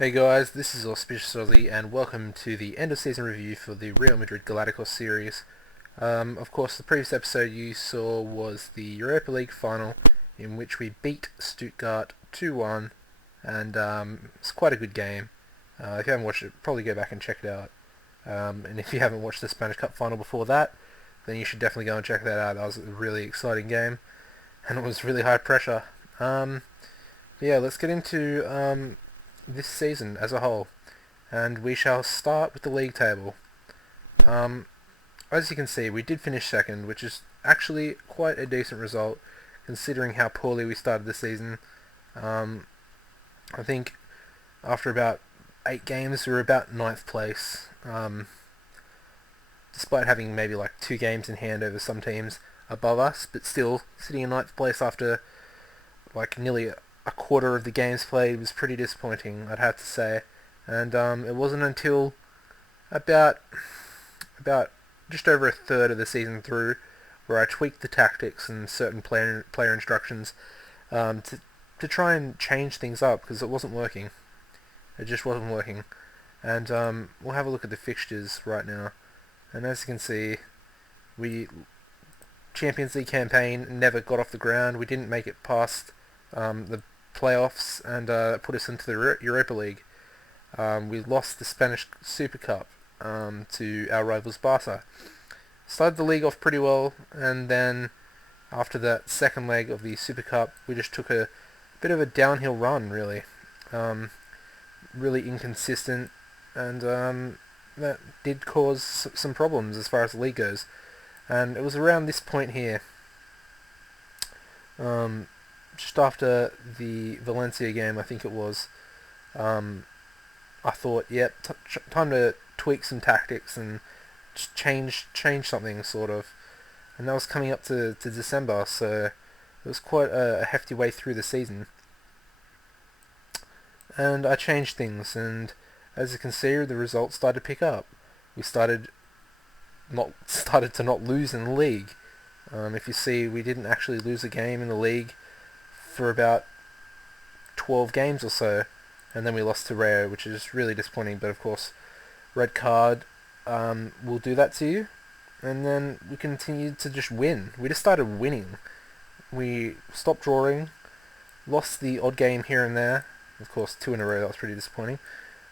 Hey guys, this is AuspiciousAussie and welcome to the end of season review for the Real Madrid Galácticos series. Of course, the previous episode you saw was the Europa League final in which we beat Stuttgart 2-1 and it's quite a good game. If you haven't watched it, probably go back and check it out. And if you haven't watched the Spanish Cup final before that, then you should definitely go and check that out. That was a really exciting game and it was really high pressure. Yeah, let's get into this season as a whole, and we shall start with the league table. As you can see, we did finish second, which is actually quite a decent result considering how poorly we started the season. I think after about 8 games we were about ninth place, despite having maybe like 2 games in hand over some teams above us, but still sitting in ninth place after like nearly a quarter of the games played was pretty disappointing, I'd have to say. And it wasn't until about just over a third of the season through where I tweaked the tactics and certain player instructions to try and change things up because it wasn't working. It just wasn't working. And we'll have a look at the fixtures right now. And as you can see, we Champions League campaign never got off the ground. We didn't make it past the playoffs and put us into the Europa League. We lost the Spanish Super Cup to our rivals Barca. Started the league off pretty well, and then after that second leg of the Super Cup, we just took a bit of a downhill run, really. Really inconsistent, and that did cause some problems as far as the league goes. And it was around this point here, just after the Valencia game, I think it was, I thought, yep, time to tweak some tactics and just change something, sort of. And that was coming up to December, so it was quite a hefty way through the season. And I changed things, and as you can see, the results started to pick up. We started to not lose in the league. If you see, we didn't actually lose a game in the league for about 12 games or so, and then we lost to Rayo, which is really disappointing. But of course, red card will do that to you, and then we continued to just win. We just started winning. We stopped drawing, lost the odd game here and there. Of course, 2 in a row. That was pretty disappointing.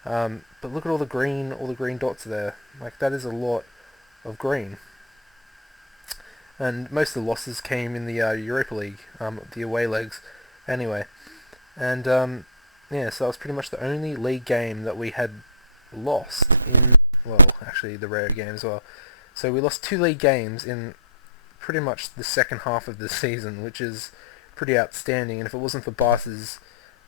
But look at all the green dots there. Like, that is a lot of green. And most of the losses came in the Europa League, the away legs, anyway. And yeah, so that was pretty much the only league game that we had lost in, well, actually the Rayo game as well. So we lost 2 league games in pretty much the second half of the season, which is pretty outstanding. And if it wasn't for Barca's,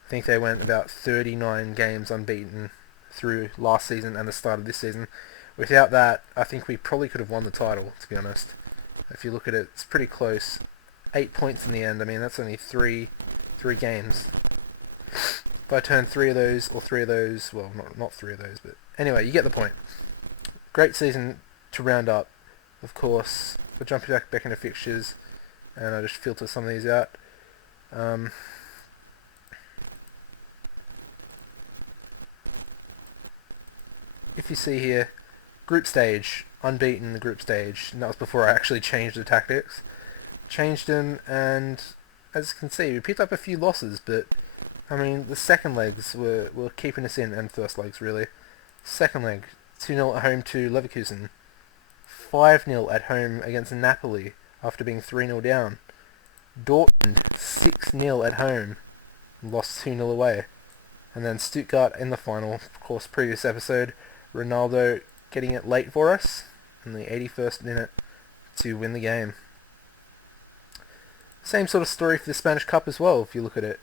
I think they went about 39 games unbeaten through last season and the start of this season. Without that, I think we probably could have won the title, to be honest. If you look at it, it's pretty close. 8 points in the end. I mean, that's only three games. If I turn 3 of those, or 3 of those, well, not 3 of those, but anyway, you get the point. Great season to round up. Of course, we're jumping back into fixtures, and I just filter some of these out. If you see here, group stage, unbeaten in the group stage, and that was before I actually changed the tactics. Changed them, and as you can see, we picked up a few losses, but I mean, the second legs were keeping us in, and first legs really. Second leg, 2-0 at home to Leverkusen. 5-0 at home against Napoli after being 3-0 down. Dortmund, 6-0 at home, lost 2-0 away. And then Stuttgart in the final, of course, previous episode, Ronaldo getting it late for us in the 81st minute to win the game. Same sort of story for the Spanish Cup as well, if you look at it.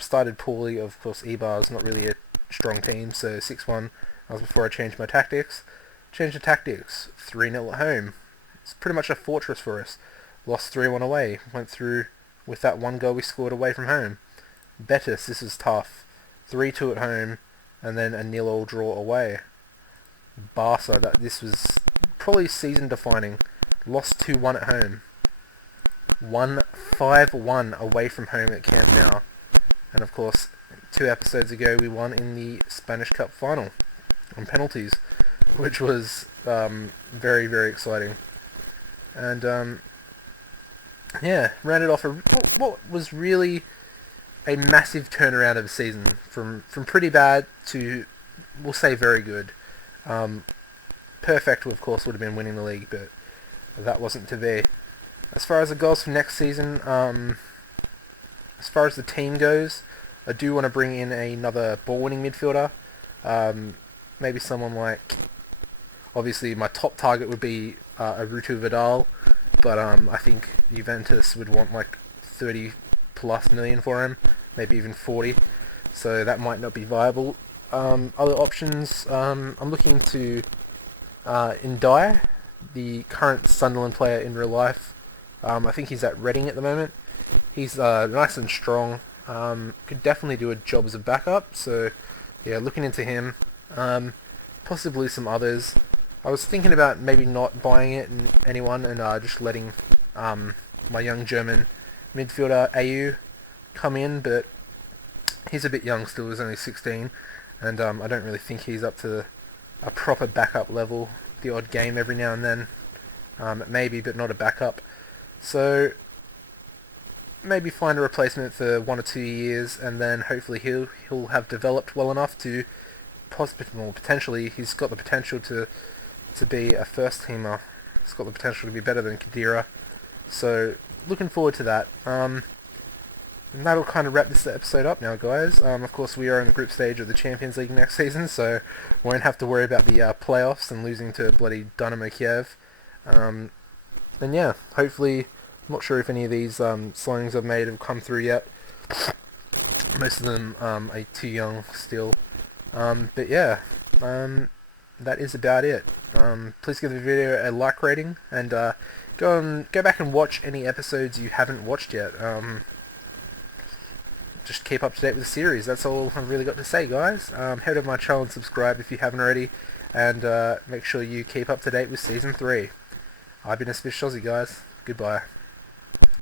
Started poorly, of course. Eibar's not really a strong team, so 6-1. That was before I changed my tactics. Changed the tactics, 3-0 at home. It's pretty much a fortress for us. Lost 3-1 away. Went through with that 1 goal we scored away from home. Betis, this is tough. 3-2 at home, and then a 0-0 draw away. Barca, this was probably season defining. Lost 2-1 at home. Won 5-1 away from home at Camp Nou. And of course, 2 episodes ago we won in the Spanish Cup final on penalties, which was very, very exciting. And yeah, rounded off what was really a massive turnaround of a season from pretty bad to, we'll say, very good. Perfect, of course, would have been winning the league, but that wasn't to be. As far as the goals for next season, as far as the team goes, I do want to bring in another ball-winning midfielder. Maybe someone like... Obviously, my top target would be Arutu Vidal, but I think Juventus would want like 30 plus million for him, maybe even 40. So that might not be viable. Other options, I'm looking to Ndai, the current Sunderland player in real life. I think he's at Reading at the moment. He's nice and strong. Could definitely do a job as a backup. So yeah, looking into him. Possibly some others. I was thinking about maybe not buying it and anyone and just letting my young German midfielder AU come in, but he's a bit young still. He's only 16, and I don't really think he's up to a proper backup level. The odd game every now and then, maybe, but not a backup. So maybe find a replacement for 1 or 2 years, and then hopefully he'll have developed well enough to potentially he's got the potential to be a first teamer. He's got the potential to be better than Khedira. So looking forward to that. And that'll kind of wrap this episode up now, guys. Of course, we are in the group stage of the Champions League next season, so won't have to worry about the playoffs and losing to bloody Dynamo Kiev. And yeah, hopefully, I'm not sure if any of these songs I've made have come through yet. Most of them are too young still. But yeah, that is about it. Please give the video a like rating, and go back and watch any episodes you haven't watched yet. Just keep up to date with the series. That's all I've really got to say, guys. Head over to my channel and subscribe if you haven't already, and make sure you keep up to date with Season 3. I've been AuspiciousAussie, guys. Goodbye.